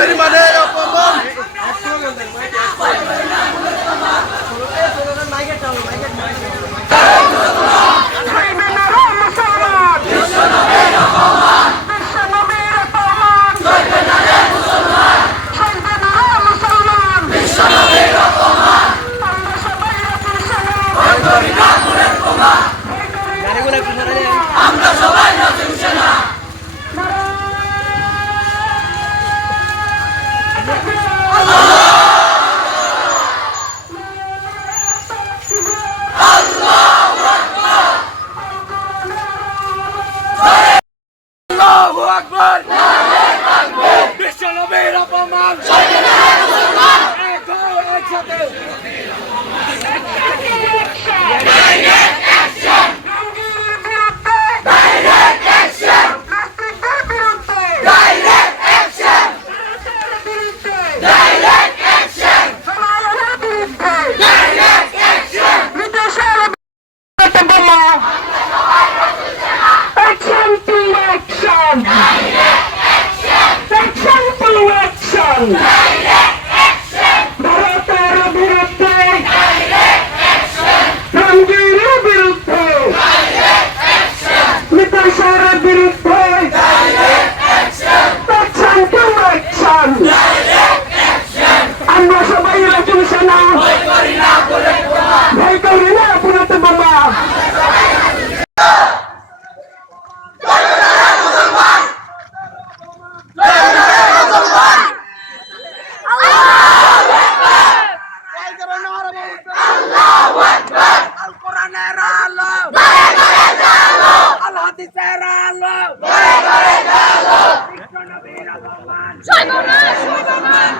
পরিমাণে আকবর। বিশ্বনবীর অপমান। action! Direct action! Successful action! হাদিসের আলো সর্বনাশ। সর্বনাশ।